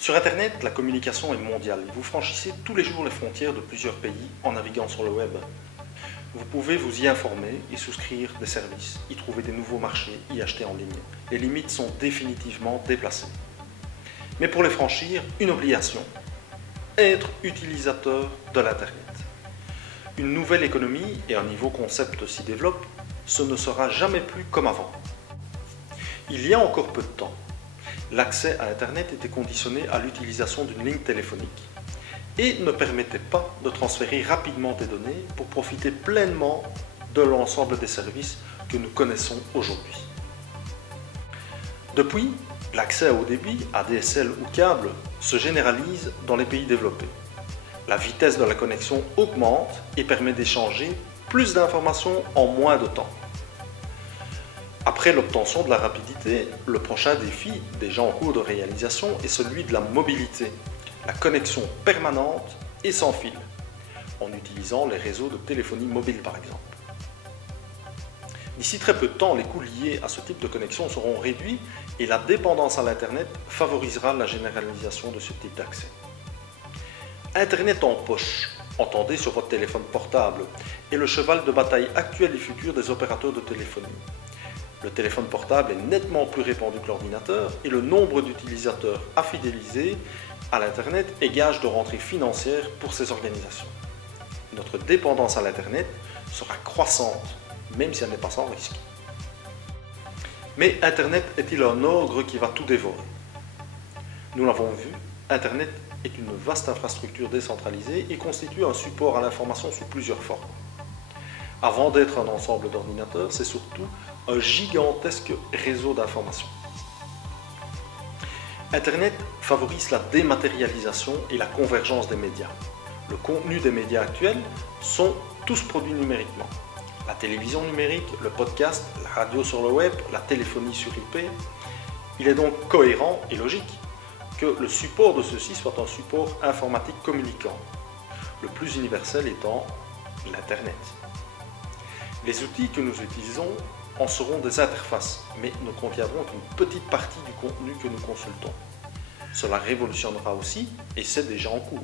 Sur Internet, la communication est mondiale. Vous franchissez tous les jours les frontières de plusieurs pays en naviguant sur le web. Vous pouvez vous y informer et souscrire des services, y trouver des nouveaux marchés, y acheter en ligne. Les limites sont définitivement déplacées. Mais pour les franchir, une obligation: être utilisateur de l'Internet. Une nouvelle économie et un nouveau concept s'y développent, ce ne sera jamais plus comme avant. Il y a encore peu de temps, l'accès à Internet était conditionné à l'utilisation d'une ligne téléphonique et ne permettait pas de transférer rapidement des données pour profiter pleinement de l'ensemble des services que nous connaissons aujourd'hui. Depuis, l'accès à haut débit, ADSL ou câble, se généralise dans les pays développés. La vitesse de la connexion augmente et permet d'échanger plus d'informations en moins de temps. Après l'obtention de la rapidité, le prochain défi, déjà en cours de réalisation, est celui de la mobilité, la connexion permanente et sans fil, en utilisant les réseaux de téléphonie mobile par exemple. D'ici très peu de temps, les coûts liés à ce type de connexion seront réduits et la dépendance à l'Internet favorisera la généralisation de ce type d'accès. Internet en poche, entendez sur votre téléphone portable, est le cheval de bataille actuel et futur des opérateurs de téléphonie. Le téléphone portable est nettement plus répandu que l'ordinateur et le nombre d'utilisateurs à fidéliser à l'Internet est gage de rentrée financière pour ces organisations. Notre dépendance à l'Internet sera croissante, même si elle n'est pas sans risque. Mais Internet est-il un ogre qui va tout dévorer? Nous l'avons vu, Internet est une vaste infrastructure décentralisée et constitue un support à l'information sous plusieurs formes. Avant d'être un ensemble d'ordinateurs, c'est surtout un gigantesque réseau d'informations. Internet favorise la dématérialisation et la convergence des médias. Le contenu des médias actuels sont tous produits numériquement. La télévision numérique, le podcast, la radio sur le web, la téléphonie sur IP. Il est donc cohérent et logique que le support de ceci soit un support informatique communicant, le plus universel étant l'Internet. Les outils que nous utilisons en seront des interfaces, mais ne contiendront qu'une petite partie du contenu que nous consultons. Cela révolutionnera aussi, et c'est déjà en cours,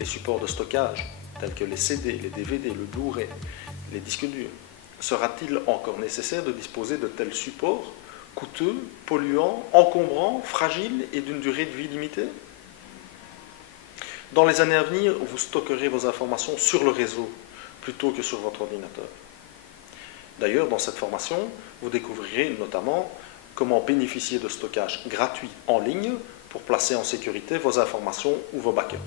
les supports de stockage, tels que les CD, les DVD, le Blu-ray, les disques durs. Sera-t-il encore nécessaire de disposer de tels supports, coûteux, polluants, encombrants, fragiles et d'une durée de vie limitée? Dans les années à venir, vous stockerez vos informations sur le réseau, plutôt que sur votre ordinateur. D'ailleurs, dans cette formation, vous découvrirez notamment comment bénéficier de stockage gratuit en ligne pour placer en sécurité vos informations ou vos backups.